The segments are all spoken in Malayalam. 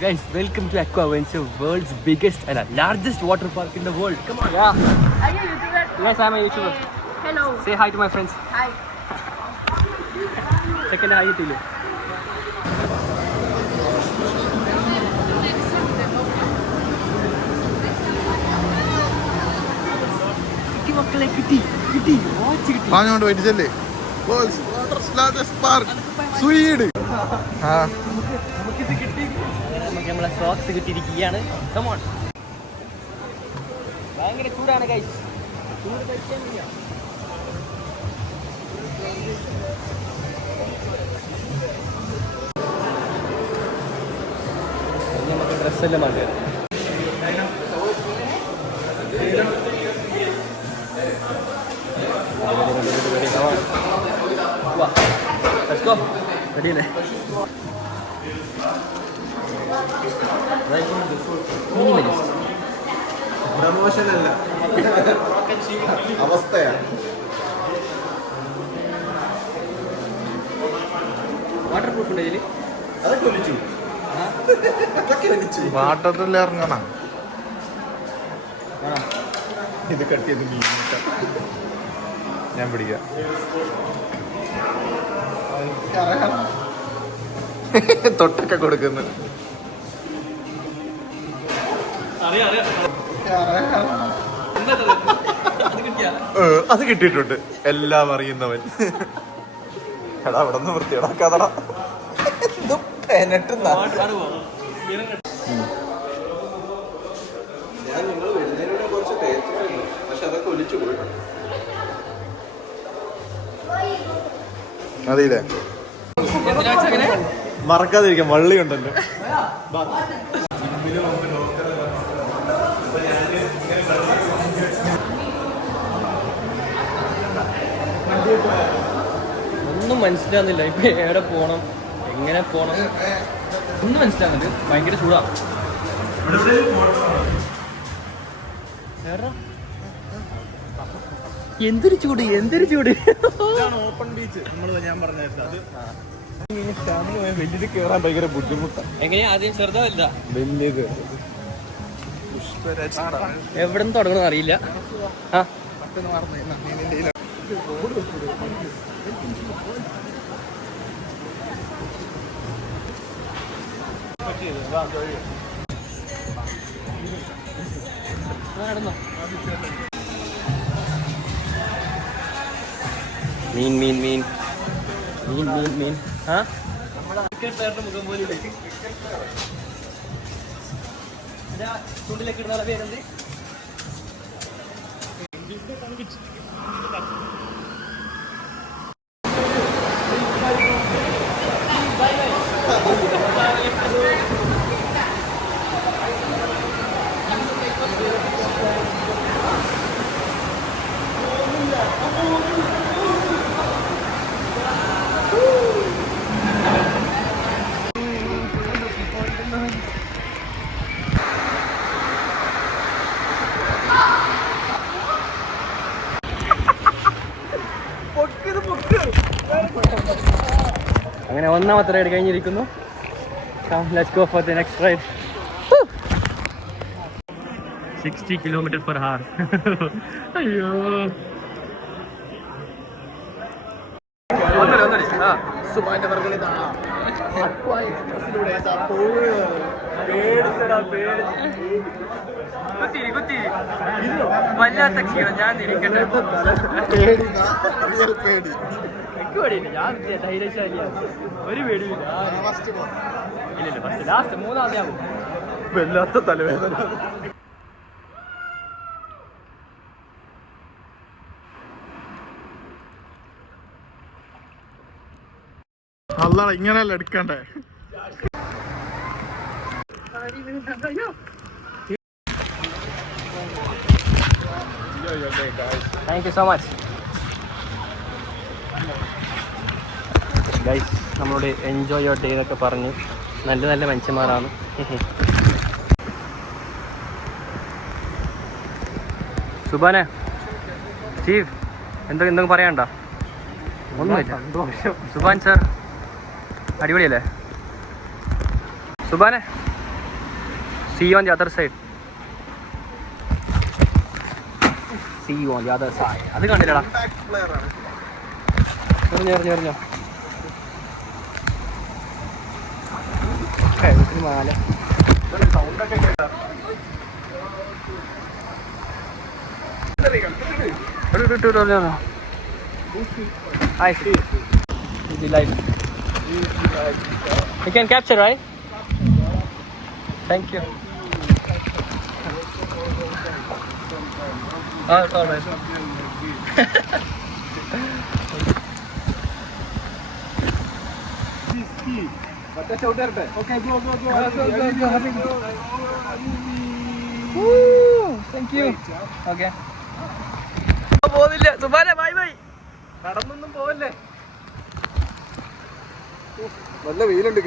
Guys, welcome to Aqua Venture, world's biggest and largest water park in the world. Come on. Yeah. Are you YouTuber? Yes, I'm a YouTuber. Hello. Say hi to my friends. Hi. Second hi to you. പറഞ്ഞോണ്ട് പറ്റിച്ചല്ലേ സ്വീഡ് നമുക്ക് നമ്മളെ സോക്സ് കിട്ടിയിരിക്കുകയാണ്. കമോൺ. ഭയങ്കര ചൂടാണ് ഗൈസ്. ചൂട് കഴിക്കാൻ വയ്യ. നമുക്ക് ഡ്രസ്സെല്ലാം മതി. Let's go. Ready അല്ലേ? പ്രമോഷൻ അല്ല, അവസ്ഥയാണ്. വാട്ടർ പ്രൂഫ് ഉണ്ട് ഇതില്. അതൊക്കെ വലിച്ചു, വാട്ടറിൽ ഇറങ്ങണം. ഇത് കട്ടിയത് ഞാൻ പിടിക്കാം. തൊട്ടൊക്കെ കൊടുക്കുന്നു. അത് കിട്ടിയിട്ടുണ്ട്, എല്ലാം അറിയുന്നവൻ. എടാ അവിടെ നിന്ന് വൃത്തിയടാക്കാതടാ. അതില്ലേ മറക്കാതിരിക്കാം, വള്ളി ഉണ്ടല്ലോ. ഒന്നും മനസ്സിലാകുന്നില്ല. ഇപ്പൊ എവിടെ പോണം, എങ്ങനെ പോണം ഒന്നും മനസ്സിലാകുന്നില്ല. ഭയങ്കര ചൂടാ. എന്തൊരു ചൂട്, എന്തൊരു ചൂട്. ഓപ്പൺ ബീച്ച് ഞാൻ പറഞ്ഞത്. അത് വലിയത് കേറാൻ ഭയങ്കര ബുദ്ധിമുട്ടാണ്. എങ്ങനെയാ ആദ്യം ചെറുതോ വലുതാ? വലിയത് എവിടെ നിന്ന് തുടങ്ങണമെന്ന് അറിയില്ല. ആ മീൻ മീൻ മീൻ മീൻ മീൻ മീൻ. ആ ക്രിക്കറ്റ് മുഖം പോലെ ചൂണ്ടിലേക്ക് ഇടുന്ന പേരെന്ത്? അങ്ങനെ ഒന്നാമത്തെ റൈഡ് കഴിഞ്ഞിരിക്കുന്നു. Let's go for the next ride. 60 km/h. അയ്യോ കുത്തി വല്ലാത്ത ക്ഷീണം. ഞാൻ ഇരിക്കട്ടെ. എനിക്ക് പേടിയില്ല, ഞാൻ ധൈര്യശാലിയാണ്. ഒരു പേടിയില്ല. ഇല്ല ഫസ്റ്റ് ലാസ്റ്റ് മൂന്നാമത്തെ ആവും. വല്ലാത്ത തലവേദന. അല്ല ഇങ്ങനെയല്ല എടുക്കണ്ടേ. Thank you so much guys. നമ്മളോട് എൻജോയ് യുവർ ഡേ എന്നൊക്കെ പറഞ്ഞ് നല്ല നല്ല മനുഷ്യന്മാരാണ്. സുബാനെ, ചീഫ് എന്തെങ്കിലും പറയാനുണ്ടോ? ഒന്നുമില്ല. സുബാൻ സാർ അടിപൊളിയല്ലേ? സുബാനെ See on the other side. See on the other side. അത് കണ്ടില്ലടാ. എറിഞ്ഞോ. മാല. I see. Easy life. You can capture, right? Thank you. Oh, it's all right. Okay, go. Woo! Thank you. Okay. പോകുന്നില്ല സുബാനെ ബൈ ബൈ. നടന്നൊന്നും പോവല്ലേ. നല്ല വെയിലുണ്ട്.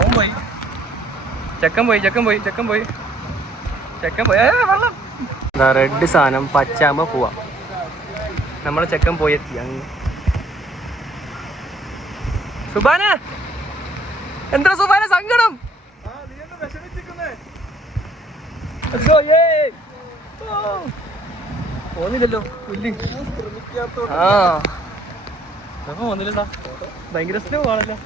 ഓൻ പോയി. ചെക്കൻ പോയി. വെള്ളം. റെഡ് സാധനം പച്ചാകുമ്പോ പോവാ. നമ്മളെ ചെക്കൻ പോയി എത്തി. അങ്ങ് സുബാനെ എന്താ സുബാനെ സങ്കടം? പോന്നില്ലല്ലോ പുല്ല്. പോന്നില്ലടാ. ഭയങ്കര സ്ലോ ആണല്ലോ.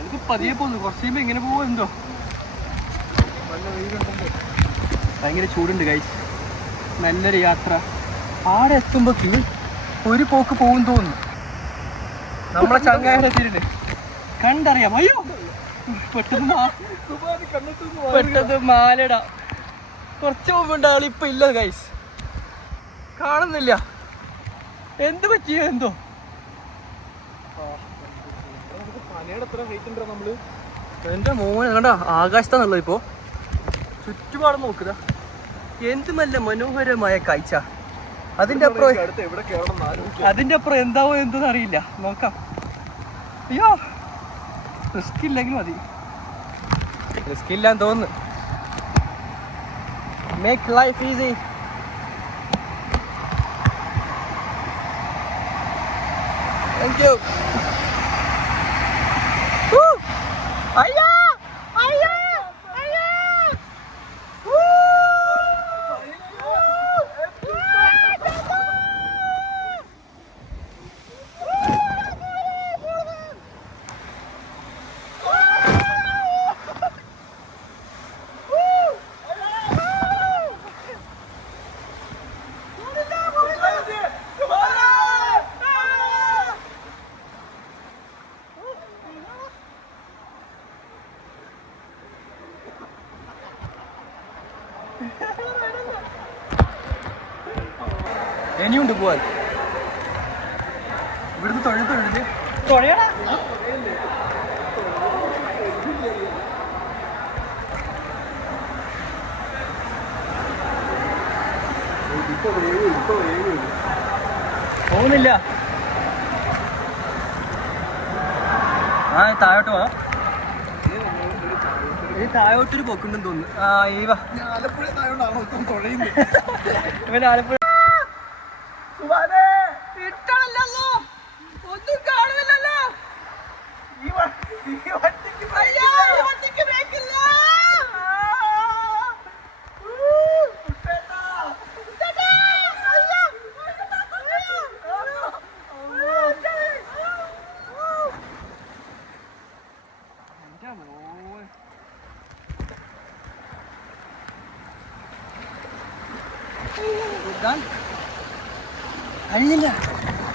എനിക്ക് പതിയെ പോന്നു. കുറച്ച് കഴിയുമ്പോ എങ്ങനെ പോവോ എന്തോ. ഭയങ്കര ചൂടുണ്ട് ഗൈസ്. നല്ലൊരു യാത്ര. ആടെ എത്തുമ്പോക്ക് ഒരു പോക്ക് പോകും തോന്നുന്നു. നമ്മളെ ചങ്ങായിരത്തിരുന്ന് കണ്ടറിയാം. അയ്യോ പെട്ടെന്ന് മാലടാ. കുറച്ച് മുമ്പുണ്ട് ആൾ. ഇപ്പൊ ഇല്ല ഗൈസ്, കാണുന്നില്ല. എന്ത് പറ്റിയോ എന്തോ. എന്റെ മോനെ കണ്ട ആകാശത്താണല്ലോ ഇപ്പോ. ചുറ്റുപാട് നോക്കുക. എന്ത് നല്ല മനോഹരമായ കാഴ്ച. അതിന്റെ അപ്പുറം എന്താവോ എന്തോന്ന് അറിയില്ല. നോക്കാം. അയ്യോ റിസ്ക് ഇല്ലെങ്കിൽ മതി. റിസ്ക് ഇല്ലാന്ന് തോന്നുന്നു. Make life easy. Thank you. അയ്യോ ഇനിയുണ്ട് പോവാൻ. ഇവിടുന്ന് തൊഴുത് തുഴയടാ. പോകുന്നില്ല. താഴോട്ട് പോവാ. താഴോട്ടൊരു പോക്കുണ്ടെന്ന് തോന്നുന്നു. ഇവൻ ആലപ്പുഴ. ഒന്നും കാണുന്നില്ലല്ലോ.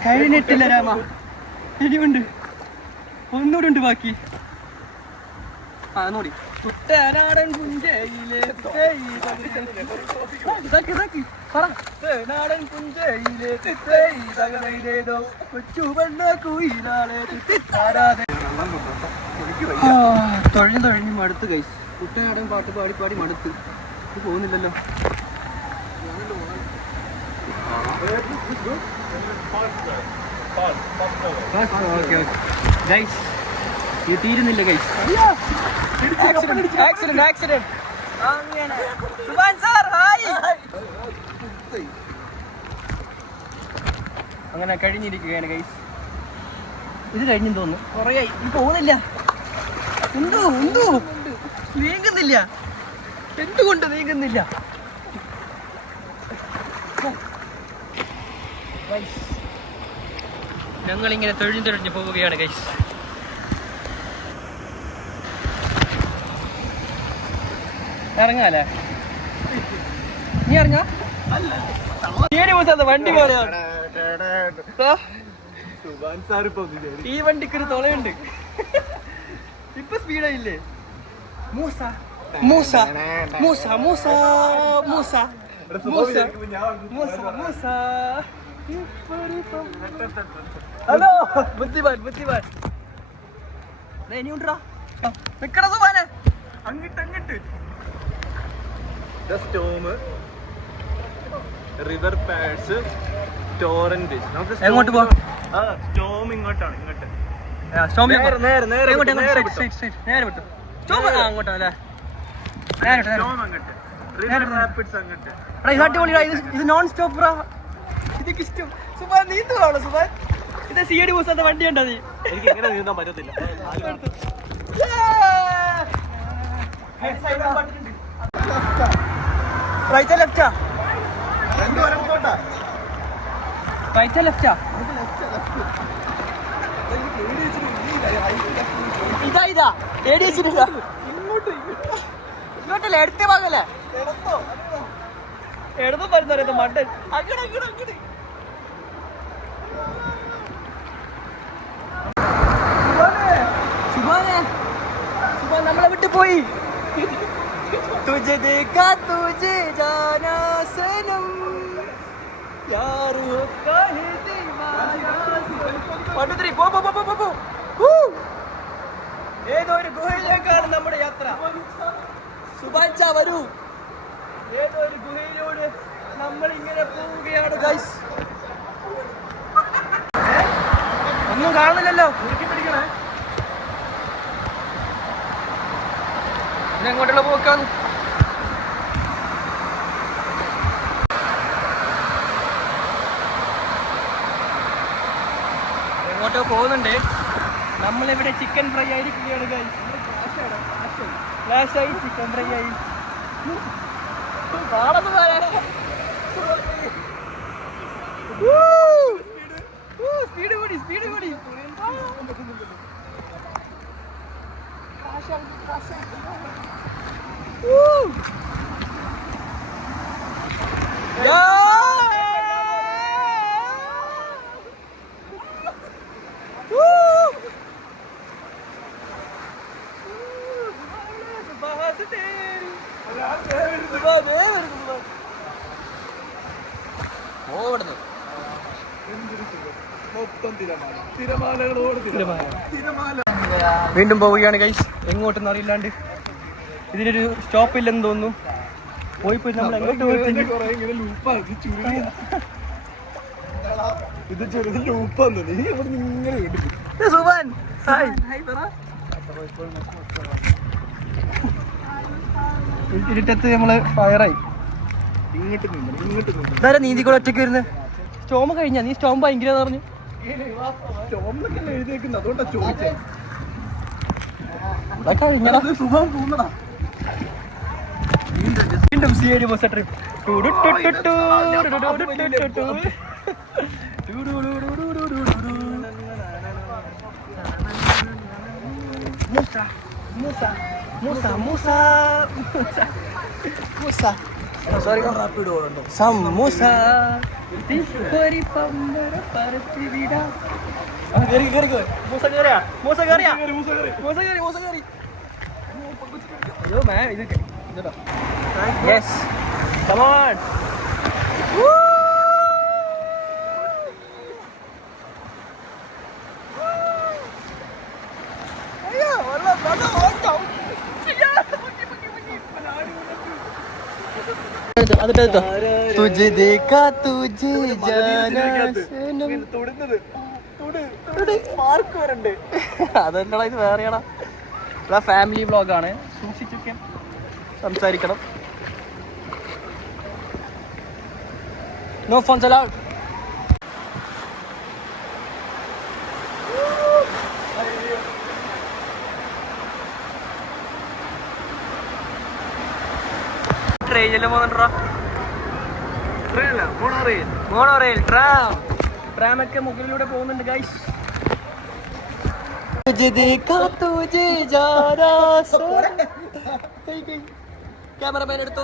കഴിഞ്ഞിട്ടില്ല രാമ. ഇനിയുണ്ട്. ഒന്നുകൂടെ ഉണ്ട് ബാക്കി. നോടി. കുട്ടനാടൻ പുഞ്ചയിലെ നാടൻ പുഞ്ചയിലെ കൊച്ചുവണ്ണ കുയിലാളെ തൊഴഞ്ഞു മടുത്ത് കൈസ്. കുട്ടനാടൻ പാട്ട് പാടി മടുത്ത്. ഇത് പോകുന്നില്ലല്ലോ. ഓക്കെ ഗൈസ്, ഇത് തീരുന്നില്ല ഗൈസ്. ആക്സിഡന്റ്. അങ്ങനെ സുബാൻ സാർ ഹായ്. അങ്ങനെ കഴിഞ്ഞിരിക്കുകയാണ് ഗൈസ്. ഇത് കഴിഞ്ഞെന്ന് തോന്നുന്നു. കുറേ ആയി ഇത് പോകുന്നില്ല. എന്തോ നീങ്ങുന്നില്ല. എന്തുകൊണ്ട് നീങ്ങുന്നില്ല? ഞങ്ങളിങ്ങനെ തൊഴിഞ്ഞു പോവുകയാണ് ഗൈസ്. ഇറങ്ങാല്ലേ? നീ ഇറങ്ങാ? വണ്ടി പോലെ ഈ വണ്ടിക്കൊരു തുളയുണ്ട്. ഇപ്പൊ സ്പീഡായില്ലേ? മൂസ മൂസ മൂസ മൂസ മൂസ മൂസ മൂസ മൂസ. ഹലോ ബുദ്ധിമാൻ ഇനിയുണ്ടാ നിക്കണ സുബാനെ. അങ്ങട്ട് സ്റ്റോം റിവർ പാഡ്സ് ടോറന്റ്. എങ്ങോട്ട് പോവാം? സ്റ്റോം ഇങ്ങോട്ടാണ്. ഇങ്ങോട്ട് നേരെ വിട്ടു. അങ്ങോട്ടാ അല്ലേ? ഇത് നോൺ സ്റ്റോപ്പ്. ഇതൊക്കെ ഇഷ്ടം. സുബാൻ നീന്തുവാണോ സുബാൻ? ഇത് CID ബൂസാത്ത വണ്ടി ഉണ്ടോ? നീ എനിക്ക് എങ്ങനെ നീന്താൻ പറ്റത്തില്ല. റൈറ്റാ ലെഫ്റ്റാ? റൈറ്റാ ലെഫ്റ്റാ? ഇതാ ADHD ഇങ്ങോട്ടല്ലേ? എടുത്തേ ഭാഗല്ലേ? എടുത്ത് പറയുന്ന മണ്ടൻ. അങ്ങോട്ട് സുബാൻ നമ്മളെ വിട്ട് പോയി. തുझे देखा तुझे जाना सनम यार होता है दीवाना. 1 2 3 പോ. ഏതോ ഒരു ഗുഹയിലേക്കാണ് നമ്മുടെ യാത്ര. സുബാൻ ചാ വരൂ. ഏതോ ഒരു ഗുഹയിലൂടെ നമ്മൾ ഇങ്ങനെ പോവുകയാണ് ഗൈസ്. ഒന്നും കാണുന്നില്ലല്ലോ. പിടിക്കണേ. എങ്ങോട്ടുള്ള പോക്കാണ്? എങ്ങോട്ടോ പോകുന്നുണ്ട്. നമ്മളിവിടെ ചിക്കൻ ഫ്രൈ ആയിരിക്കുകയാണ് ഗൈസ്. ഫ്ലാഷായി ചിക്കൻ ഫ്രൈ ആയി. സ്പീഡ് കൂടി. വീണ്ടും പോവുകയാണ് ഗൈസ്. എങ്ങോട്ടെന്ന് അറിയില്ലാണ്ട്. ഇതിനൊരു സ്റ്റോപ്പ് ഇല്ലെന്ന് തോന്നുന്നു. പോയി നമ്മൾ എങ്ങോട്ട് ഇത് ചെറിയ ലൂപ്പാന്ന്. നീ ഇവിടെ ഇങ്ങനെ സുബാൻ ഇരുട്ടത്ത് നമ്മള് ഫയറായി. ഇതാരാ നീന്തിക്കൂടെ ഒറ്റയ്ക്ക് വരുന്നത്? സ്റ്റോം കഴിഞ്ഞാ? നീ സ്റ്റോം ഭയങ്കര പറഞ്ഞു. എഴുതിയേക്കുന്നത് അതുകൊണ്ടാ ചോദിച്ചേ. വീണ്ടും CID bus trip. Samosa Yes, come on. तुझे देखा तुझे जाना सनम. അതെന്താ ഇത് വേറെയാണോ? ഫാമിലി വ്ളോഗാണ്. സൂക്ഷിച്ചൊക്കെ സംസാരിക്കണം. No phones allowed. ട്രെയിനിലും പോകുന്നുണ്ടോ? മോണോറെയിൽ ട്രാമൊക്കെ മുകളിലൂടെ പോകുന്നുണ്ട് ഗൈസ്. ക്യാമറമാൻ എടുത്തോ.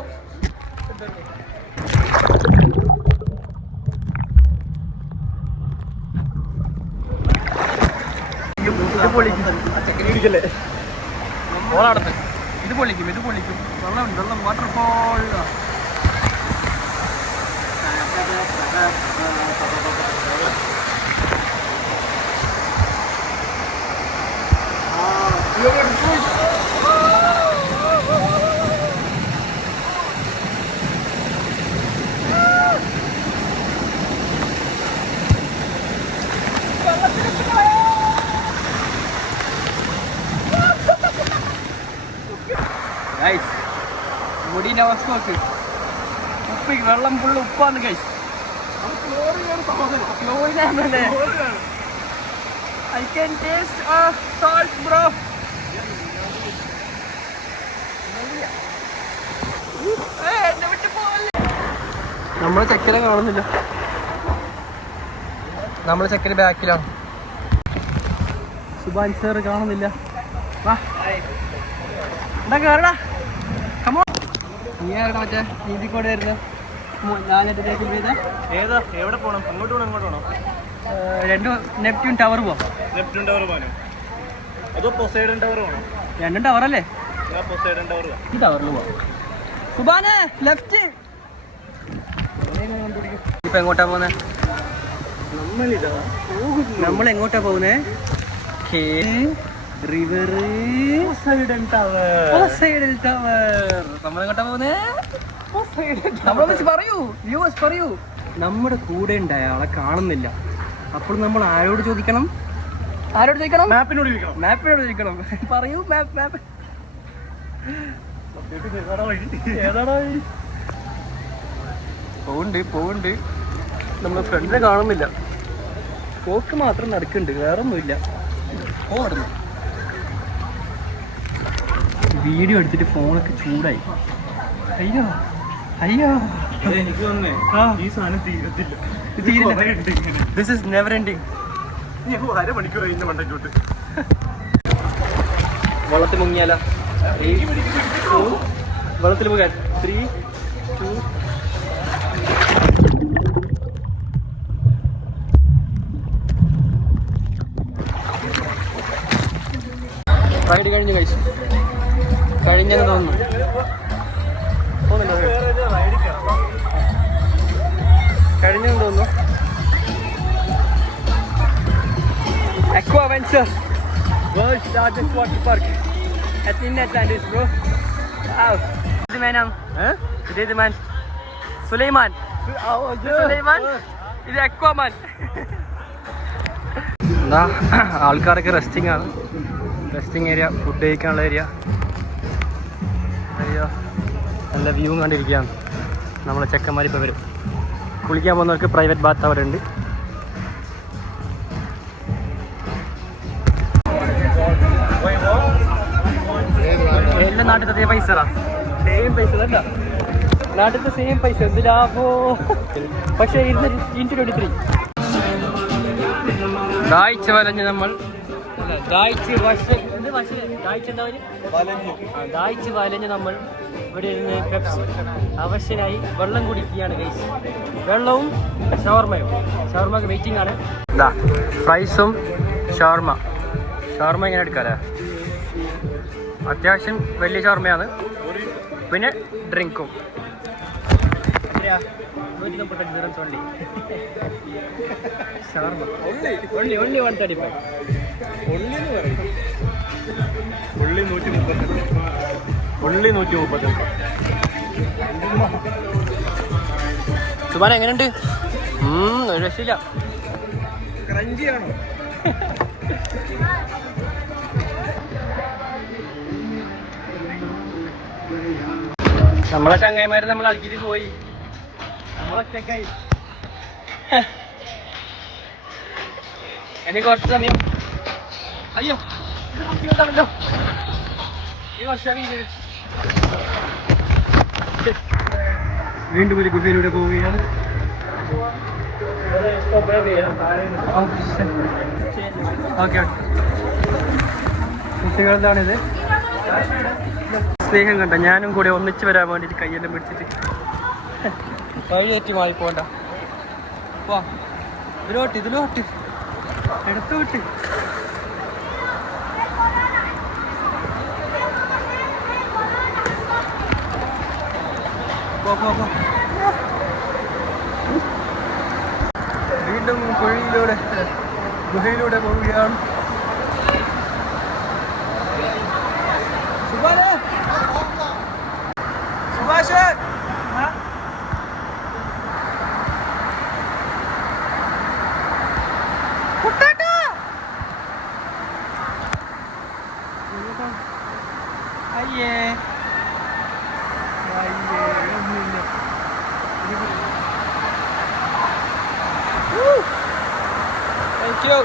ഇത് പൊളിക്കും. വെള്ളം വാട്ടർഫോൾ. മുടിന്റെ അവസ്ഥ നോക്ക്. വെള്ളം ഫുള്ള് ഉപ്പാന്ന് guys. I can taste salt bro. നമ്മളെ ചെക്കനെ കാണുന്നില്ല. നമ്മളെ ചെക്കന് ബാക്കിലാണ്. സുബാൻ സാർ കാണുന്നില്ല. വാ എന്താ കേറടാ. നീ ആരുടെ മറ്റേ നീതിക്കോട് വരുന്നത്? 4 ഏതാ? എവിടെ പോകണം? അങ്ങോട്ട് പോകണം, ഇങ്ങോട്ട് പോകണം? നെപ്റ്റ്യൂൺ ടവർ പോവാം. നെപ്റ്റ്യൂൺ ടവർ പോകാനോ? അതോ പൊസൈഡൻ ടവർ പോകണം? രണ്ടും ടവറല്ലേ? പൊസൈഡൻ ടവർ ഈ ടവറിൽ പോവാം. സുബാനെ ലെഫ്റ്റ്. ഇപ്പൊ എങ്ങോട്ടാ പോകുന്നേ? നമ്മൾ എങ്ങോട്ടാ പോകുന്നേ? River tower. നമ്മളെങ്ങോട്ടാ പോകുന്നേ? പറയൂ. നമ്മുടെ കൂടെ ഉണ്ടായ ആളെ കാണുന്നില്ല. അപ്പോൾ നമ്മൾ ആരോട് ചോദിക്കണം? മാപ്പിനോട് ചോദിക്കണം. പറയൂ. മാപ്പ് ഏതാടാ? പോവുണ്ട്. നമ്മളെ ഫ്രണ്ടിനെ കാണുന്നില്ല. പോക്ക് മാത്രം നടക്കുന്നുണ്ട്, വേറൊന്നുമില്ല. ഓടുന്നു. വീഡിയോ എടുത്തിട്ട് ഫോണൊക്കെ ചൂടായി. അയ്യോ എനിക്ക് തോന്നുന്നേ ഈ സാധനം തീരത്തില്ല. This is never ending. അരമണിക്കൂർ കഴിഞ്ഞ മണ്ടയ്ക്കോട്ട് വെള്ളത്തിൽ മുങ്ങിയാലോ? വെള്ളത്തിൽ പോകാൻ 3, 2 റൈഡ് കഴിഞ്ഞു കഴിച്ചു. കഴിഞ്ഞെന്ന് തോന്നുന്നു. കഴിഞ്ഞെന്ന് തോന്നുന്നു. Aquaventure, world's largest water park at Atlantis, bro. Wow. This man. Sulaiman. ഇത് Aquaman. എന്താ ആൾക്കാരൊക്കെ റെസ്റ്റിംഗ് ആണ്. റെസ്റ്റിംഗ് ഏരിയ, ഫുഡ് കഴിക്കാനുള്ള ഏരിയ. നല്ല വ്യൂ കണ്ടിരിക്കുകയാണ്. നമ്മളെ ചെക്കന്മാരിപ്പോൾ വരും. കുളിക്കാൻ പോകുന്നവർക്ക് പ്രൈവറ്റ് ബാത്ത് അവിടെ ഉണ്ട്. എല്ലാ നാട്ടിലത്തെ പൈസ സെയിം പൈസ അല്ല, നാട്ടിലത്തെ സെയിം പൈസ. എന്ത് ലാഭോ. പക്ഷേ 23 ദാഹിച്ച് വലഞ്ഞ് നമ്മൾ ദാഹിച്ച് വലഞ്ഞ് നമ്മൾ ഇവിടെ ഇരുന്ന് പെപ്സി അവശനായി വെള്ളം കുടിക്കുകയാണ് ഗൈസ്. വെള്ളവും ഷവർമക്ക് വെയിറ്റിംഗ് ആണ്. ഇതാ ഫ്രൈസും ഷവർമ ഇങ്ങനെ എടുക്കാല്ലേ. അത്യാവശ്യം വലിയ ഷവർമയാണ്. പിന്നെ ഡ്രിങ്കും. 135 ഷവർമ. only 135. only 135. സുബാന എങ്ങനെയുണ്ട്? ഒരു രക്ഷയില്ല. ക്രഞ്ചിയാണോ? നമ്മളെ ചങ്ങായിമാര് നമ്മൾ അടിച്ചിട്ട് പോയി. നമ്മളൊറ്റക്കായി. ഇനി കുറച്ച് സമയം. അയ്യോ ഈ വർഷം വീണ്ടും ഒരു ഗുഹയിലൂടെ പോവുകയാണ്. ഓക്കെ കുട്ടികളുടെയാണിത്. സ്നേഹം കണ്ട ഞാനും കൂടെ ഒന്നിച്ച് വരാൻ വേണ്ടിയിട്ട് കയ്യെല്ലാം പിടിച്ചിട്ട് വഴിയേറ്റ് മാറി പോണ്ട. വാ ഇതിലോട്ട് എടുത്തോട്ട്. വീണ്ടും ഗുഹയിലൂടെ പോവുകയാണ്. സുഭാഷ് അയ്യേ ഒന്നുമില്ല. Thank you.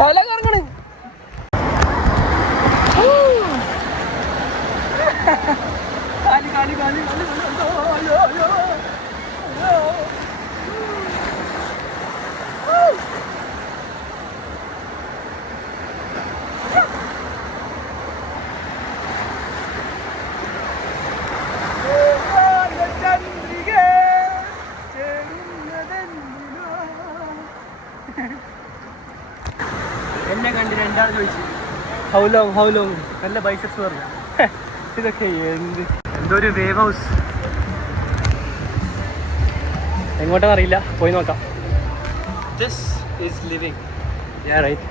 തല കറങ്ങണേ. കാലി എന്നെ കണ്ട് രണ്ടാൾ ചോദിച്ചു ഹൗ ലോങ് നല്ല ബൈസെപ്സ് പറഞ്ഞു. ഇതൊക്കെ എന്തൊരു വേവ് ഹൗസ്. എങ്ങോട്ടാന്ന് അറിയില്ല, പോയി നോക്കാം. This is living. Yeah right,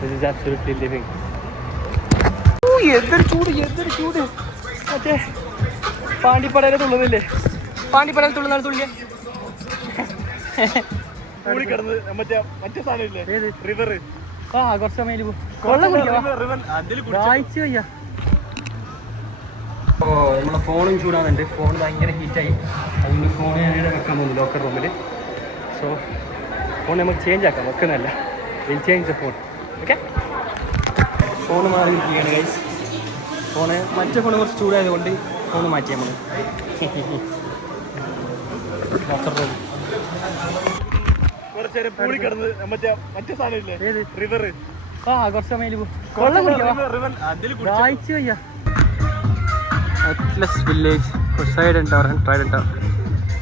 this is absolutely living. എന്തൊരു ചൂട്. മറ്റേ പാണ്ടിപ്പടയിൽ തുള്ളുന്നില്ലേ? പാണ്ടിപ്പടയിൽ തുള്ളുന്നാണ് തുള്ളിയ മറ്റേ സാധനമില്ലേ, ഏത് റിവർ. ആ കുറച്ച് സമയം വെള്ളം കുടിച്ചു വയ്യ. ഓ നമ്മളെ ഫോണും ചൂടാകുന്നുണ്ട്. ഫോൺ ഭയങ്കര ഹീറ്റായി. അതുകൊണ്ട് ഫോൺ ഞാനിവിടെ വെക്കാൻ പോകുന്നു ലോക്കർ റൂമിൽ. സോ ഫോൺ നമുക്ക് ചേഞ്ച് ആക്കാം, വെക്കുന്നതല്ല. Will change the phone. Okay, phone മാറിയിരിക്കുകയാണ് ഗൈസ്. ഫോണ് മറ്റേ ഫോൺ കുറച്ച് ചൂടായതുകൊണ്ട് ഫോൺ മാറ്റി നമ്മൾ ലോക്കർ റൂം. മറ്റേ സാധനമില്ലേ, ഏത് റിവർ. ആ കുറച്ച് സമയം വെള്ളം കുടിച്ചു വയ്യ. Atlas village, Poseidon Tower and Trident Tower.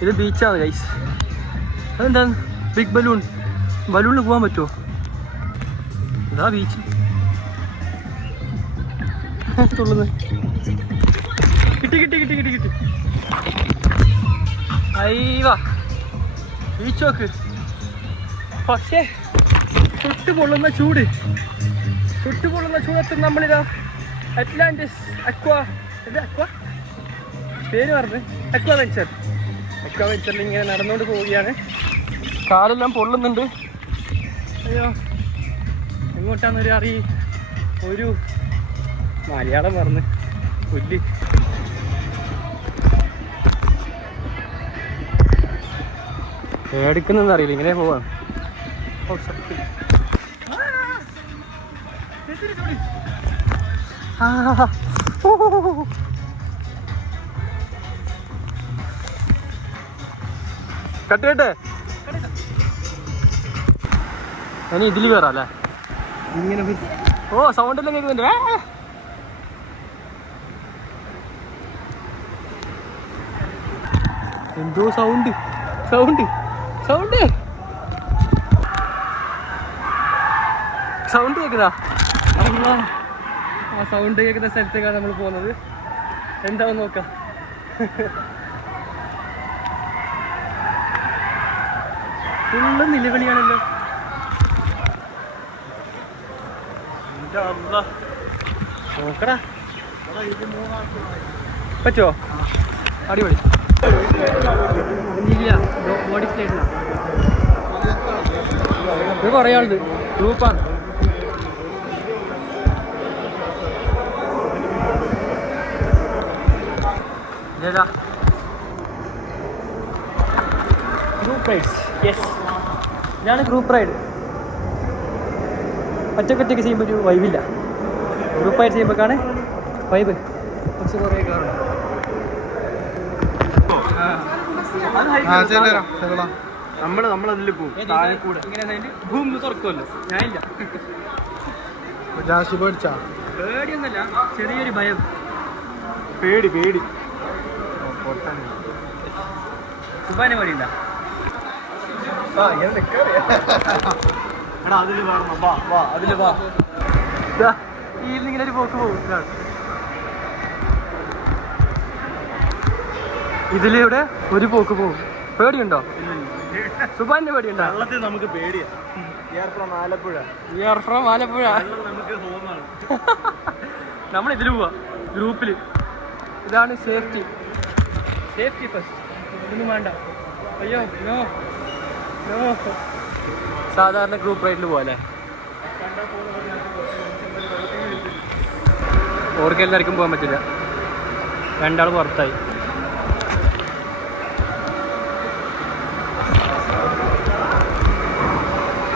ഇത് ബീച്ചാണ് ഗൈസ്. അതെന്താണ് ബിഗ് ബലൂണിൽ പോകാൻ പറ്റുമോ? ഇതാ ബീച്ച് തുള്ളുന്നത്. കിട്ടി. അയ്യവാ ബീച്ച് നോക്ക്. പക്ഷേ തൊട്ടുപൊള്ളുന്ന ചൂടത്ത് നമ്മളിതാ അറ്റ്ലാന്റിസ് പേര് പറഞ്ഞ് അക്വാവെഞ്ചറിൽ ഇങ്ങനെ നടന്നുകൊണ്ട് പോവുകയാണ്. കാലെല്ലാം പൊള്ളുന്നുണ്ട്. അയ്യോ എങ്ങോട്ടാന്നൊരു ഒരു മലയാളം പറഞ്ഞ് പുല്ല്. എടുക്കുന്നതെന്ന് അറിയില്ല, ഇങ്ങനെ പോവാണ്. കട്ടിട്ടെ ഇനി ഇതിൽ കയറാം അല്ലേ? ഇങ്ങനെ ഓ സൗണ്ട് എല്ലാം കേൾക്കുന്നുണ്ട്. എന്തോ സൗണ്ട് കേൾക്കുന്നതാ. ആ സൗണ്ട് കേൾക്കുന്ന സ്ഥലത്തേക്കാണ് നമ്മൾ പോകുന്നത്. എന്താണെന്ന് നോക്കാം. ഫുള്ള് നിലവിളിയാണല്ലോ. നോക്കടാ പറ്റുമോ? അടിപൊളി. ബോഡി സ്റ്റേഷനാ ഇത് കുറേ ആളുണ്ട്, ഗ്രൂപ്പാണ്. Group rides. യെസ്, ഇതാണ് ഗ്രൂപ്പ് റൈഡ്. ഒറ്റക്കൊറ്റയ്ക്ക് ചെയ്യുമ്പോൾ ഒരു വൈബില്ല. ഗ്രൂപ്പായിട്ട് ചെയ്യുമ്പോഴാണ് വൈബ്. കുറച്ച് കുറേ കയറുണ്ട്. നമ്മളതിൽ പോകും. ഇങ്ങനെ ഭൂമി തുറക്കുമല്ലോ. ഞാനില്ല. പേടിയൊന്നുമല്ല, ചെറിയൊരു ഭയം. പേടി സുബാനെ പേടിയില്ല. എടാ അതില് അതില് വാ. ഇങ്ങനെ ഒരു പോക്ക് പോകും. ഇതിലൂടെ ഒരു പോക്ക് പോകും. പേടിയുണ്ടോ? സുബാന്റെ പേടിയുണ്ടോ? വെള്ളത്തിൽ നമുക്ക് പേടിയാ. ആലപ്പുഴ നമുക്ക് ഹോമാണ്. നമ്മൾ ഇതിൽ പോവാ ഗ്രൂപ്പില്. ഇതാണ് സേഫ്റ്റി ഫസ്റ്റ്. ഒന്നും വേണ്ട. അയ്യോ നോ. സാധാരണ ഗ്രൂപ്പ് റൈഡിൽ പോവാല്ലേ? ഓർക്ക് എല്ലാവർക്കും പോകാൻ പറ്റില്ല. രണ്ടാൾ പുറത്തായി.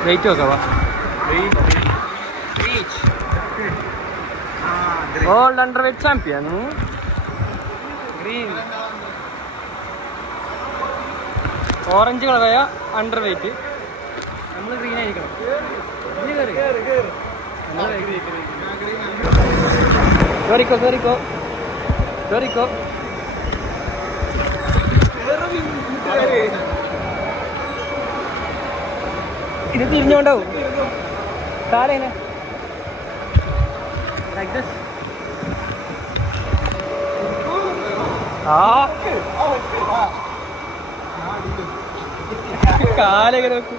വെയിറ്റ് നോക്കാവാ. World underweight champion green. Orange കളറായ അണ്ടർ വെയ്റ്റ്. നമ്മൾ ഗ്രീൻ ആയിരിക്കണം. കേറിക്കോ. ഇത് തിരിഞ്ഞോണ്ടാവും. താരങ്ങനെ കാലെങ്ങനെ നോക്കും.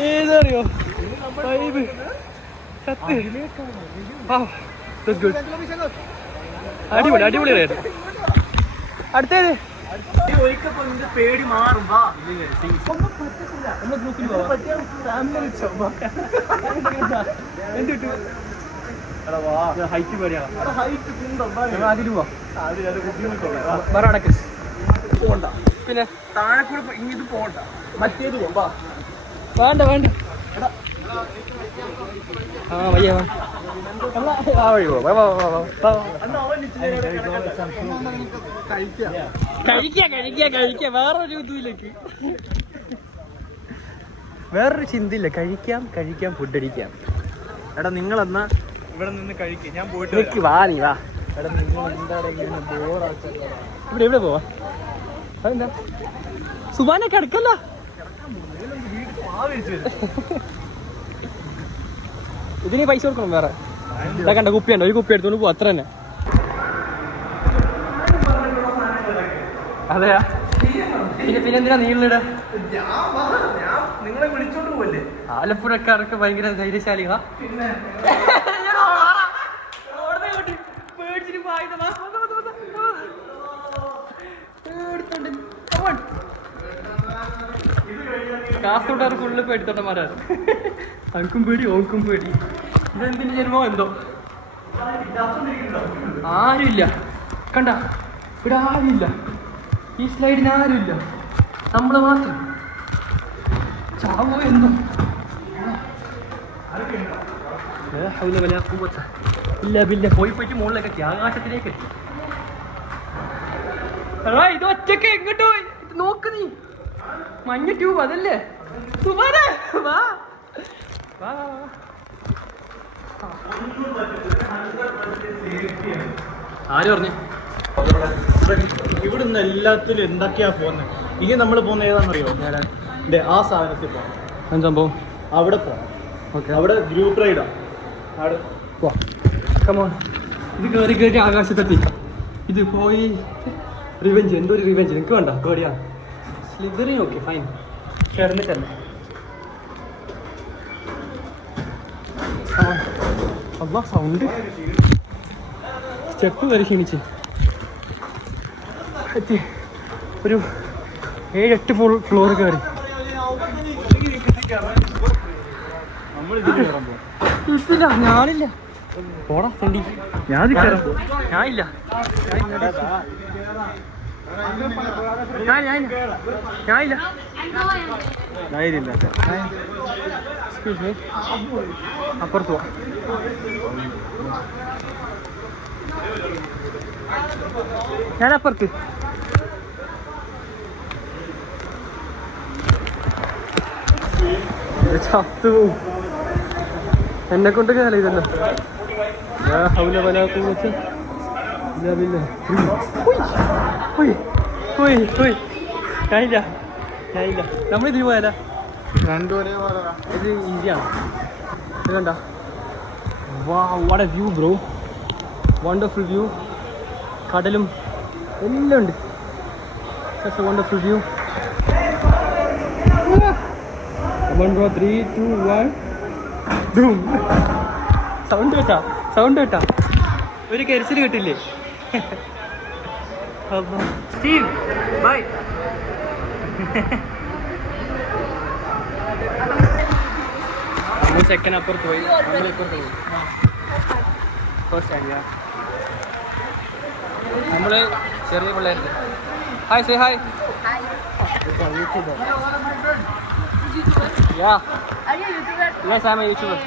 ഏതറിയോ അടിപൊളി അടുത്തേത് പേടി മാറും. ഹൈറ്റ് പേടിയാണ്. അതിൽ പോവാ. പോണ്ട. പിന്നെ താഴെ കൂടെ ഇത് പോണ്ട. മറ്റേത് പോവാ. വേണ്ട വയ്യ വഴി കഴിക്ക. വേറൊരു ചിന്തയില്ല. കഴിക്കാം ഫുഡ് അടിക്കാം. എടാ നിങ്ങളെന്നാ ഇവിടെ നിന്ന് കഴിക്കുക. ഞാൻ പോയിട്ട് വാ. നീ വാ. ഇവിടെ പോവാ. അതെന്താ സുബാനെ കിടക്കല്ല. ഇതിന് പൈസ കൊടുക്കണം വേറെ. ഇതാ കണ്ട കുപ്പിയുണ്ടോ? ഒരു കുപ്പി എടുത്തോണ്ട് പോവാ. അത്ര തന്നെ. അതെയാ? പിന്നെ എന്തിനാ നീളിട? നിങ്ങളെ വിളിച്ചോണ്ട് പോവല്ലേ? ആലപ്പുഴക്കാർക്ക് ഭയങ്കര ധൈര്യശാലികളാ. കാസർഗോഡ് ഫുള്ള് പേടിത്തോട്ടന്മാരാണ്. അനക്കും പേടി, ഓർക്കും പേടി. ഇതെന്തിന്റെ ജന്മോ എന്തോ. ആരുമില്ല. കണ്ട ഇവിടെ ആരുമില്ല. ഈ സ്ലൈഡിന് ആരുമില്ല. നമ്മള് മാത്രം. ചാവോ എന്തോ. ഇല്ല പോയിട്ട് മുകളിലേക്ക് ആകാശത്തിലേക്ക് എത്തി. ഇത് ഒറ്റക്ക് എങ്ങോട്ട് പോയി നോക്ക് നീ. മഞ്ഞ ട്യൂബ് അതല്ലേ? ആര് പറഞ്ഞു? ഇവിടുന്ന് എല്ലാത്തിലും എന്തൊക്കെയാ പോകുന്നത്. ഇനി നമ്മൾ പോകുന്ന ഏതാണെന്നറിയോ? ആ സാധനത്തിൽ പോകണം. എന്ത് സംഭവം? അവിടെ പോകണം. ഓക്കെ, അവിടെ ഗ്രൂപ്പ് റൈഡാണ്. അവിടെ കമോൺ. ഇത് കയറി കയറി ആകാശത്തെത്തി. ഇത് പോയി റിവെഞ്ച്. എന്തോ ഒരു റിവെഞ്ച്. എനിക്ക് വേണ്ട ഗോഡിയാ സ്ലിഗറി. Okay fine. കിടന്നിട്ടല്ല. അല്ലാ സൗണ്ട്. സ്റ്റെപ്പ് വരെ ക്ഷീണിച്ച് എത്തി. ഒരു 7-8 ഫ്ലോർ കയറി. ഇല്ല, ഞാനില്ല. പോടാ തണ്ടി. ഞാനില്ല. അപ്പുറത്ത് പോവാ. ഞാനപ്പുറത്ത്. ചത്തു. എന്നെ കൊണ്ട് കാല ഇതല്ലോ. ഞാനില്ല. നമ്മളിതിന് പോയാലോ? ഇത് ഈസിയാണ്. ഇത് കണ്ട. What A view bro. Wonderful view. കടലും എല്ലാം ഉണ്ട്. Just A wonderful view. 3, 2, 1. Sound കേട്ടാ? ഒരു കരച്ചിൽ കേട്ടില്ലേ? Steve by. നമ്മൾ സെക്കൻഡ് അപ്പുറത്ത് പോയി. നമ്മളിപ്പുറത്ത് പോയി. ഫസ്റ്റ് ടൈം നമ്മള് ചെറിയ പിള്ളേരുണ്ട്. Hi, say hi. Yeah. Are you a YouTuber? Yes, I'm a YouTuber.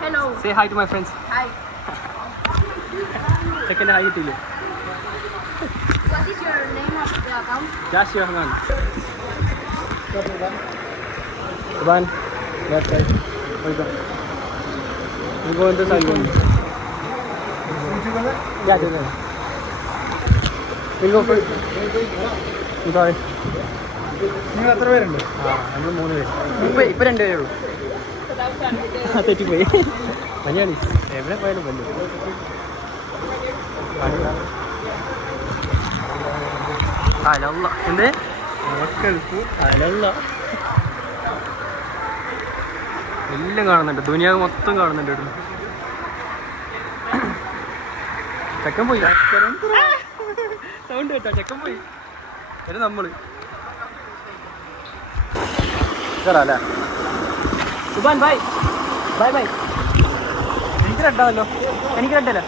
Hello. Say hi to my friends. Hi. Second hi to you. What is your name of the account? Josh Yohanan. One. Left side. Welcome. We go into side one. Yeah, do that. We'll go first. Sorry. നിങ്ങൾ എത്ര പേരുണ്ട്? നമ്മൾ 3 പേര്. ഇപ്പൊ 2 പേരേ ഉള്ളൂ. തെറ്റിപ്പോയി. മലയാളി എവിടെ പോയാലും വന്നു. അലല്ല. എന്ത് അലല്ല. എല്ലാം കാണുന്നുണ്ട്. ദുനിയാവ് മൊത്തം കാണുന്നുണ്ട്. ഇവിടുന്ന് ചെക്കൻ പോയി. സൗണ്ട് കേട്ടോ? ചെക്കൻ പോയി. ഇത് നമ്മള് അല്ലേ? സുബാൻ ബൈ ബൈ ബൈ. എനിക്ക് റെഡാണല്ലോ. എനിക്ക് റെഡല്ല.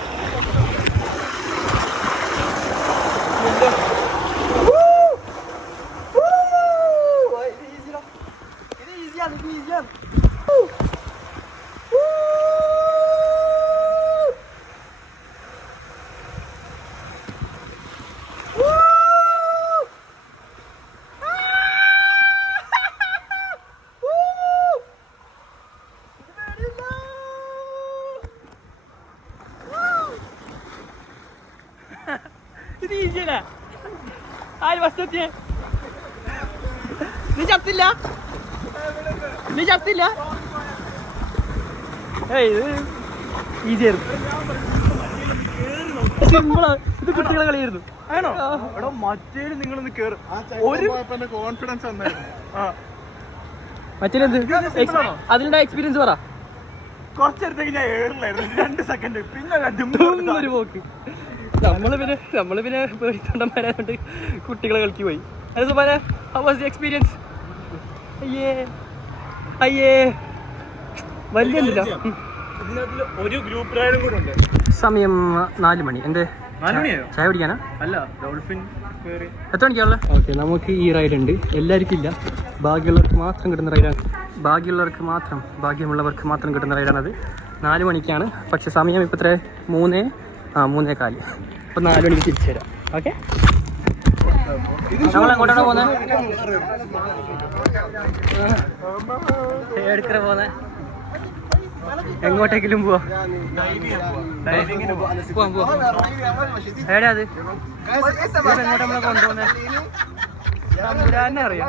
ഇത് ഈസിയല്ല. ആര് വസ്തുത്തിയെ? നീ ചത്തില്ല. ഏയ് ഇത് ഈസിയായിരുന്നു. സിമ്പിളാ. ഇത് കുട്ടികളെ കളിയായിരുന്നു. ആണോ? എടാ മറ്റേല് നിങ്ങളൊന്ന് കേറും. ഒരു കോൺഫിഡൻസ് വന്നായിരുന്നു. മറ്റേലെന്ത് അതിന്റെ എക്സ്പീരിയൻസ് പറ. കുറച്ചേരത്തേക്ക് ഞാൻ ഏറില്ലായിരുന്നു. 2 സെക്കൻഡ്. പിന്നെ ഒരു പോക്ക്. നമ്മള് പിന്നെ പേടിത്തോണ്ടന്മാരായതുകൊണ്ട് കുട്ടികളെ കളിക്ക് പോയി. അത് സുബാനെ, ഹൗ വാസ് ദി എക്സ്പീരിയൻസ്? അയ്യേ വലിയ ഒരു ഗ്രൂപ്പ് റൈഡും കൂടെ ഉണ്ട്. സമയം 4 മണി. എന്ത് 4 മണിയായോ? ചായ കുടിക്കാനാ? അല്ല, ഡോൾഫിൻ എത്ര മണിക്കാണല്ലേ? ഓക്കെ, നമുക്ക് ഈ റൈഡ് ഉണ്ട്. എല്ലാവർക്കും ഇല്ല. ഭാഗ്യമുള്ളവർക്ക് മാത്രം കിട്ടുന്ന റൈഡാണ്. ഭാഗ്യമുള്ളവർക്ക് മാത്രം കിട്ടുന്ന റൈഡാണത്. 4 മണിക്കാണ്. പക്ഷെ സമയം ഇപ്പോൾ എത്ര? 3:15. അപ്പോൾ 4 മണിക്ക് തിരിച്ചു തരാം. ഓക്കെ. നമ്മൾ എങ്ങോട്ടാണ് പോകുന്നത്? എടുക്കറ പോകുന്നത്? എങ്ങോട്ടെങ്കിലും പോവാ? എവിടെയാ അത്? എങ്ങോട്ട് നമ്മളെ കൊണ്ടുപോകുന്നത്? അറിയാം.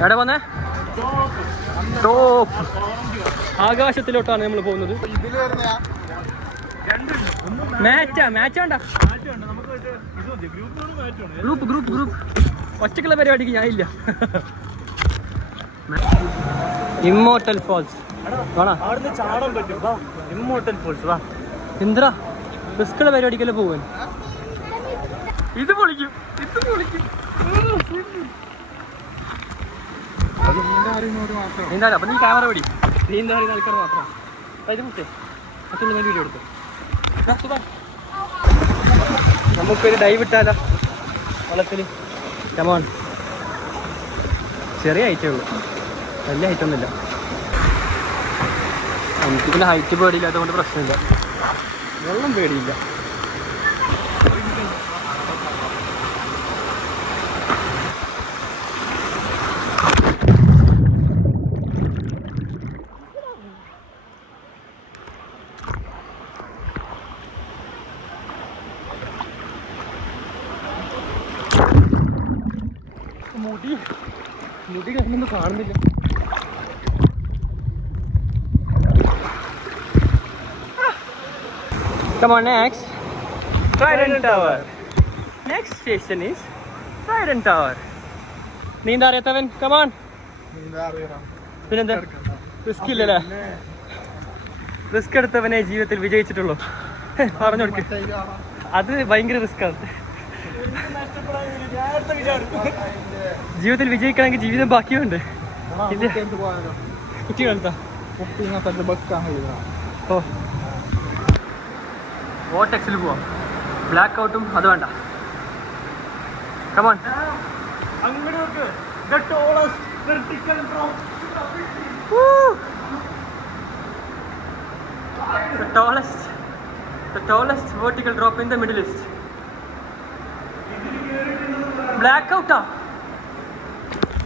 എവിടെ പോന്നെ? ടോപ്പ് ആകാശത്തിലോട്ടാണ് നമ്മൾ പോകുന്നത്. മാച്ച് വേണ്ട, ഗ്രൂപ്പ് ഒറ്റക്കുള്ള പരിപാടിക്ക് ഞാനില്ല. ഇമ്മോർട്ടൽ ഫോൾസ് ചാടാൻ പറ്റും. ഇമ്മോർട്ടൽ ഫോൾസ് വാ. എന്തിനാ റിസ്ക്കുള്ള പരിപാടിക്കല്ലേ പോവാൻ? ഇത് പൊളിക്കും. നീന്താലും അപ്പൊ നീ ക്യാമറ പിടി. നീന്താറിയുന്ന ആൾക്കാർ മാത്രം ഇത് മുട്ടേ മറ്റുള്ള വീഡിയോ എടുക്കും. നമുക്കൊരു ഡൈവ് ഇട്ടാലോ വെള്ളത്തിൽ? കമോൺ. ചെറിയ ഹൈറ്റേ ഉള്ളൂ, വലിയ ഹൈറ്റ് ഒന്നുമില്ല. എനിക്ക് പിന്നെ ഹൈറ്റ് പേടിയില്ലാത്തതുകൊണ്ട് പ്രശ്നമില്ല, വെള്ളം പേടിയില്ല. മുടി കാണുന്നൊന്നും കാണുന്നില്ല. Come on, next. Trident Tower. Next station is Trident Tower. നീന്താ അറിയാത്തവൻ? Come on. പിന്നെന്താ? റിസ്ക് ഇല്ലല്ലേ? റിസ്ക് എടുത്തവനെ ജീവിതത്തിൽ വിജയിച്ചിട്ടുള്ളൂ. പറഞ്ഞു കൊടുക്ക. അത് ഭയങ്കര റിസ്ക്കാണ്. ജീവിതത്തിൽ വിജയിക്കണമെങ്കിൽ ജീവിതം ബാക്കിയുണ്ട്. കുട്ടി കളിത്താ. ഓ വോട്ടെക്സിൽ പോവാം. ബ്ലാക്ക് ഔട്ടും അത് വേണ്ട. Come on. The tallest vertical drop in the Middle East. Black ഔട്ടാ.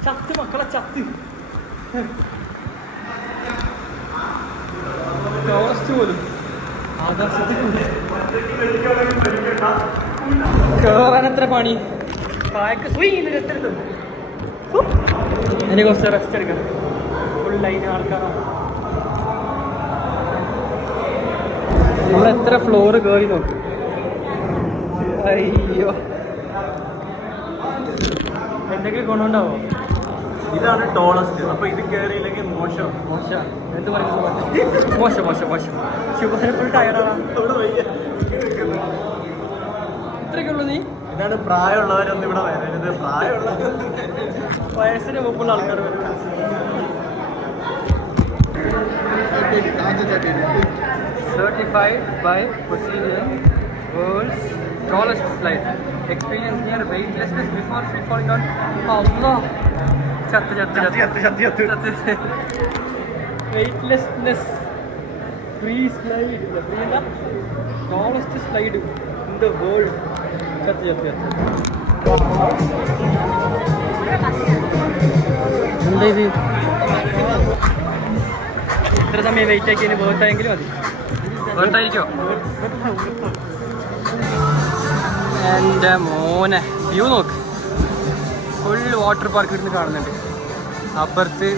ചത്ത് മക്കളെ ചത്ത്. ടോറസ്റ്റ് പോലും ആകാശത്തിൽ കേറാൻ എത്ര പണി. എനിക്ക് കുറച്ച് റെസ്റ്റ് എടുക്കാം. ഫുൾ ലൈൻ ആൾക്കാരാണ്. നമ്മൾ എത്ര ഫ്ലോർ കയറി നോക്കും. അയ്യോ, എന്തൊക്കെ ഗുണമുണ്ടാവോ? ഇതാണ് ടോളസ്റ്റ്. അപ്പൊ ഇത് കയറിയില്ലെങ്കിൽ മോശം. എന്ത് പറയുന്നത്? മോശം. ശുഭന ഫുൾ ടയർഡാണ്. ഇത്രയൊക്കെയുള്ളൂ നീ? ഇതാണ് പ്രായമുള്ളവരൊന്നും ഇവിടെ വരരുത്. പ്രായമുള്ള വയസ്സിന് മുമ്പുള്ള ആൾക്കാർ വരും. 35 by Brazilian world's tallest slide. Experience near weightlessness before free falling down. Allah. ചത്ത്. Weightlessness. Free slide. Free the tallest slide in the world. ചത്ത്. എന്താ ഇത്? ഇത്ര സമയം വെയിറ്റ് ആക്കിയതിന് വേർത്തായെങ്കിലും മതി. വേർത്തായിരിക്കോ? എൻ്റെ മോനെ വ്യൂ നോക്ക്. ഫുൾ വാട്ടർ പാർക്ക് ഇരുന്ന് കാണുന്നുണ്ട്. അപ്പുറത്ത്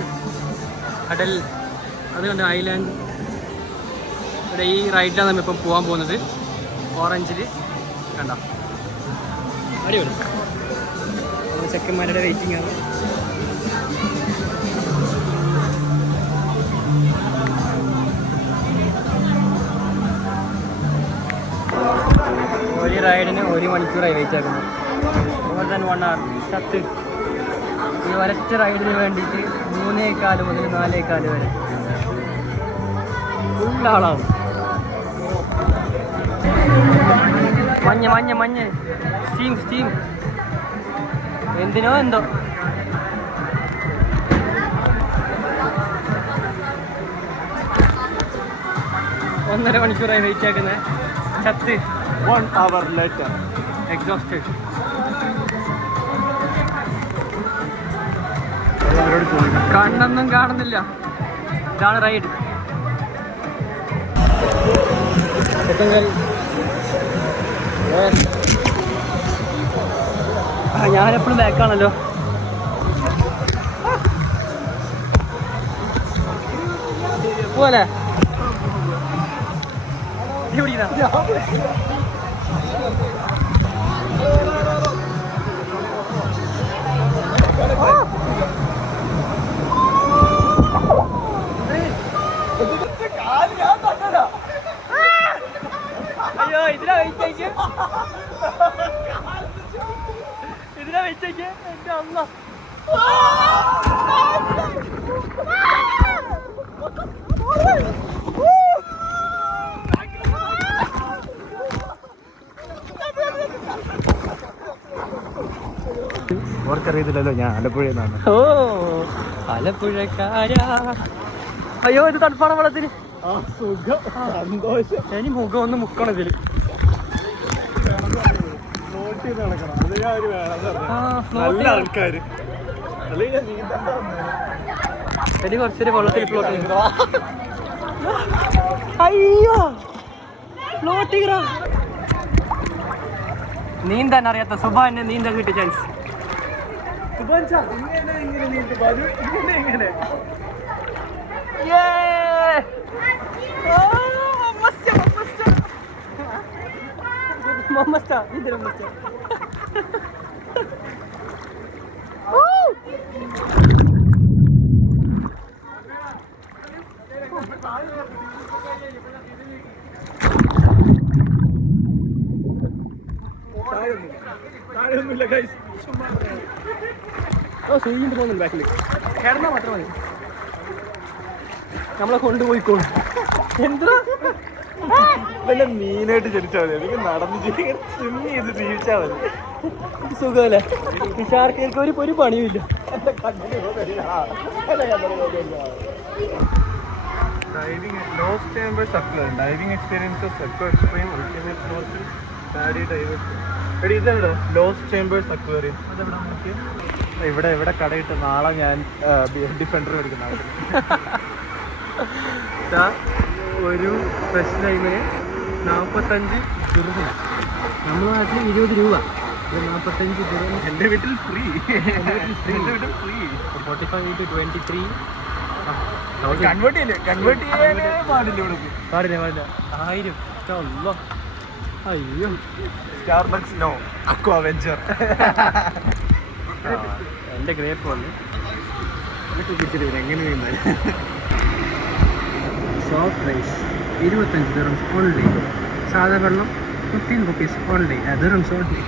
കടൽ, അത് കണ്ട് ഐലാൻഡ്. ഇവിടെ ഈ റൈഡിലാണ് നമ്മളിപ്പം പോകാൻ പോകുന്നത്. ഓറഞ്ചിൽ കണ്ട അടിപൊളി. നമ്മൾ ചെക്കന്മാരുടെ വെയിറ്റിംഗ് ആണ്. ഒരു റൈഡിന് 1 മണിക്കൂറായി വെയിറ്റ് ആക്കുന്നത്. More than 1 hour. ചത്ത്. ഈ ഒരൊറ്റ റൈഡിന് വേണ്ടിയിട്ട് 3:15 മുതൽ 4:15 വരെ ഫുൾ ആളാവും. മഞ്ഞ് സ്റ്റീം എന്തിനോ എന്തോ. ഒന്നര മണിക്കൂറായി വെയിറ്റ് ആക്കുന്നത്. ചത്ത്. 1 hour later. എക്സോസ്റ്റഡ്. കണ്ണൊന്നും കാണുന്നില്ല. ഇതാണ് റൈഡ്. ഞാനെപ്പോഴും ബാക്കാണല്ലോ. പോലെ അയ്യോ ഇതിനാ വെയിറ്റേക്ക്, ഇതിനാ വെയിറ്റേക്ക്. എന്റെ അമ്മ ഓർക്കറിയത്തില്ലല്ലോ ഞാൻ ആലപ്പുഴയിൽ നിന്നാണ്. ഓ ആലപ്പുഴക്കാരാ. അയ്യോ ഇത് തണുപ്പാണ് വെള്ളത്തിന്. സന്തോഷം. ഇനി മുഖം ഒന്ന് മുക്കണം ഇതില്. നല്ല ആൾക്കാര്. ഇനി കുറച്ചൊരു വെള്ളത്തിൽ ഫ്ലോട്ട് ചെയ്യും. അയ്യോ ഫ്ലോട്ടിങ്. നീന്താൻ അറിയാത്ത സുബാനെ നീന്താൻ കിട്ടിയ ചാൻസ്. സൂര്യൻ്റെ പോകുന്നുണ്ട് ബാക്കിൽ. കിടന്നാൽ മാത്രം മതി, നമ്മളെ കൊണ്ടുപോയിക്കോളും. എന്താ വല്ല മീനായിട്ട് ജനിച്ചാൽ മതി. എനിക്ക് നടന്ന് സ്വിം ചെയ്ത് ജീവിച്ചാൽ മതി. സുഖമല്ലേ? ഈ ഷാർക്കേർക്ക് ഒരു പണിയുമില്ല. ഡൈവിംഗ് ലോസ് chamber circular diving experiences echo extreme ultimate snorkel സാരി ഡൈവേഴ്സ്. എടി ഇതെവിടെ ലോസ് ചേംബേഴ്സ് അക്വേറിയം? ഇവിടെ ഇവിടെ കടയിട്ട് നാളെ ഞാൻ ഡിഫൻഡർ മേടിക്കുന്ന ഒരു ഫസ്റ്റ് ടൈമിന് 45 രൂപ. നമ്മുടെ നാട്ടിൽ 20 രൂപ. 45 രൂപ. എൻ്റെ വീട്ടിൽ ഫ്രീ. എൻ്റെ വീട്ടിൽ ഫ്രീ. 45 into 23 കൺവേർട്ട് ചെയ്യാനേ പാടില്ല. ഇവിടെ പാടില്ല 1000. അയ്യോ സ്റ്റാർബക്സ് നോ അക്വാ വെഞ്ചർ. എൻ്റെ ഗ്രേപ്പ് വന്നു. എങ്ങനെ നീന്താൻ? Soft rice 25 dirhams only. സാധാ വെള്ളം 15 rupees ഓൺലി. Dirhams only.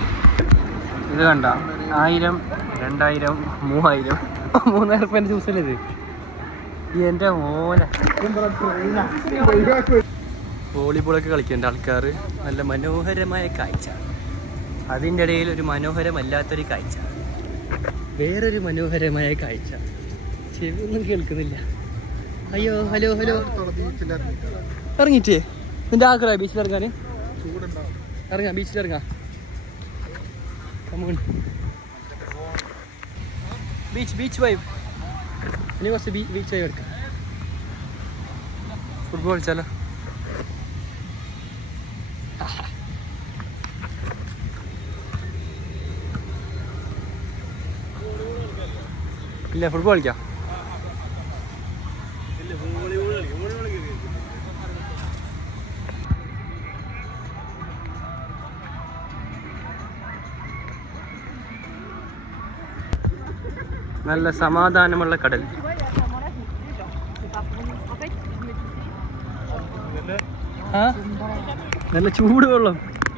ഇത് കണ്ട 1000, 2000, 3000, 3000 റുപ്യേൻ്റെ ജ്യൂസല്ലേ ഇത്? എൻ്റെ മോനെ. വോളിബോളൊക്കെ കളിക്കേണ്ട ആൾക്കാർ. നല്ല മനോഹരമായ കാഴ്ച. അതിൻ്റെ ഇടയിൽ ഒരു മനോഹരമല്ലാത്തൊരു കാഴ്ച, വേറൊരു മനോഹരമായ കാഴ്ച. ചെവിയൊന്നും കേൾക്കുന്നില്ല. അയ്യോ ഹലോ ഇറങ്ങിയിട്ടേ നിൻ്റെ ആഗ്രഹം ബീച്ചിൽ ഇറങ്ങാൻ. ഇറങ്ങാം, ബീച്ചിൽ ഇറങ്ങാം. Come on beach vibe. ഇനി കുറച്ച് ബീച്ച് വൈബ് എടുക്കാം. ഫുട്ബോൾ കളിച്ചാലോ? ഇല്ല ഫുട്ബോൾ കളിക്കാം. നല്ല സമാധാനമുള്ള കടൽ. നല്ല ചൂട് വെള്ളം.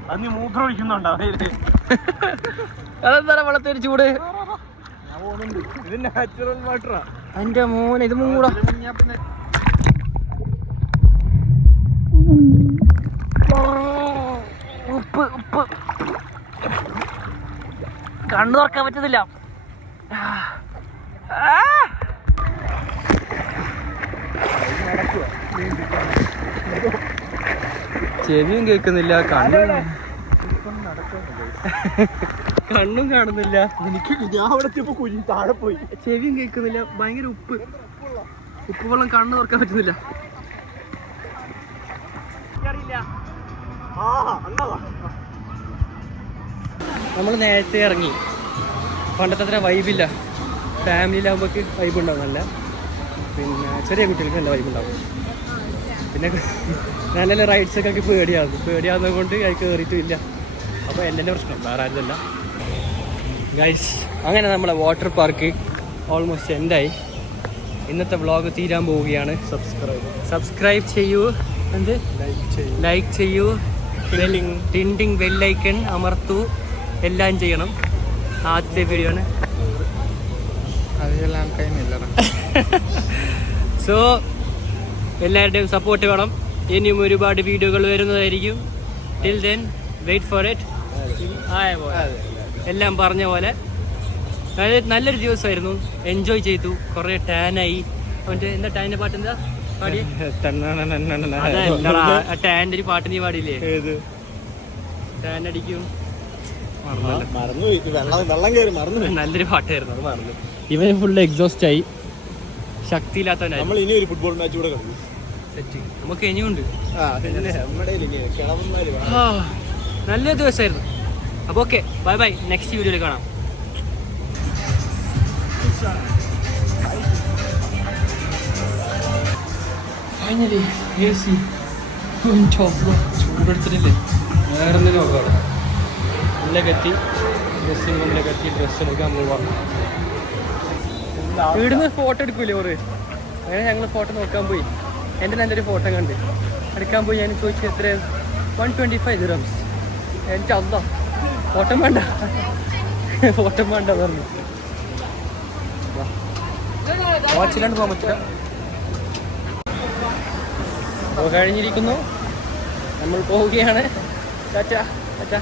അത് നീ മൂത്രം ഒഴിക്കുന്നുണ്ടോ? അതെന്താ വെള്ളത്തിന് ചൂട്? ഇത് നാച്ചുറൽ വാട്ടറാ. എൻ്റെ മോനെ ഇത് മൂടാ. ഉപ്പ് കണ്ണു തുറക്കാൻ പറ്റുന്നില്ല. ചെവിയും കേൾക്കുന്നില്ല, കണ്ണു കണ്ണും കാണുന്നില്ല, എനിക്ക് ഞാൻ അവിടെ എത്തിയപ്പോ കുഞ്ഞി താഴെ പോയി, ചെവിയും കേൾക്കുന്നില്ല, ഭയങ്കര ഉപ്പ് വെള്ളം കണ്ണ് തുറക്കാൻ പറ്റുന്നില്ല. നമ്മൾ നേരത്തെ ഇറങ്ങി, പണ്ടത്തെ അത്ര വൈബില്ല. ഫാമിലിയിലാകുമ്പോൾ വൈബ് ഉണ്ടാവും നല്ല, പിന്നെ ചെറിയ കുട്ടികൾക്ക് നല്ല വൈബ് ഉണ്ടാവും. പിന്നെ നല്ല നല്ല റൈഡ്സൊക്കെ പേടിയാകുന്നത് കൊണ്ട് അത് കയറിയിട്ടുമില്ല. അപ്പോൾ എൻ്റെ പ്രശ്നം, വേറെ ആരുമല്ല ഗൈസ്. അങ്ങനെ നമ്മളെ വാട്ടർ പാർക്ക് ഓൾമോസ്റ്റ് എൻഡായി. ഇന്നത്തെ വ്ളോഗ് തീരാൻ പോവുകയാണ്. സബ്സ്ക്രൈബ് ചെയ്യൂ, എന്ത് ലൈക്ക് ചെയ്യൂ, ടിൻഡിങ് ബെല്ലൈക്കൺ അമർത്തു, എല്ലാം ചെയ്യണം. ആദ്യത്തെ വീഡിയോ ആണ്. സോ എല്ലാവരുടെയും സപ്പോർട്ട് വേണം. ഇനിയും ഒരുപാട് വീഡിയോകൾ വരുന്നതായിരിക്കും. Till then wait for it. എല്ലാം പറഞ്ഞ പോലെ നല്ലൊരു ദിവസമായിരുന്നു. എൻജോയ് ചെയ്തു. കുറേ ടാനായി. അവൻ്റെ എന്താ ടാനിൻ്റെ പാട്ട്, എന്താ പാടി? ടാൻ്റെ ഒരു പാട്ട് നീ പാടിയില്ലേ? ടാൻ അടിക്കും, നല്ലൊരു പാട്ടായിരുന്നു, അത് മറന്നു. ഇവന് ഫുള്ള് എക്സോസ്റ്റ് ആയി, ശക്തിയില്ലാത്തവനായി. ഫുട്ബോൾ മാച്ച് കൂടെ കളിക്കും. സെറ്റ് നമുക്ക് ഇനിയുണ്ട്. നല്ലൊരു ദിവസമായിരുന്നു. അപ്പോൾ ഓക്കെ, ബൈ ബൈ. നെക്സ്റ്റ് വീഡിയോയിൽ കാണാം. ഫൈനലി ചൂടെടുത്തിട്ടില്ലേ, വേറെ എന്തെങ്കിലും നോക്കാം. മുന്നിലേക്കെത്തി, ഡ്രസ്സിന് മുന്നിലേക്കെത്തി, ഡ്രസ്സ് എടുക്കാൻ പോവാം. ഇവിടുന്ന് ഫോട്ടോ എടുക്കൂലേ ഓറ്? അങ്ങനെ ഞങ്ങൾ ഫോട്ടോ നോക്കാൻ പോയി. എൻ്റെ നല്ലൊരു ഫോട്ടോ കണ്ട് എടുക്കാൻ പോയി. ഞാൻ ചോദിച്ചു എത്ര, 125 dirhams. എനിക്ക് അതാ ഫോട്ടോ വേണ്ട, ഫോട്ടോ വേണ്ട പറഞ്ഞു. വാച്ചിലാണ്ട് പോകാൻ പറ്റില്ല. അപ്പോൾ കഴിഞ്ഞിരിക്കുന്നു, നമ്മൾ പോവുകയാണ്. ടാറ്റാ ടാറ്റാ.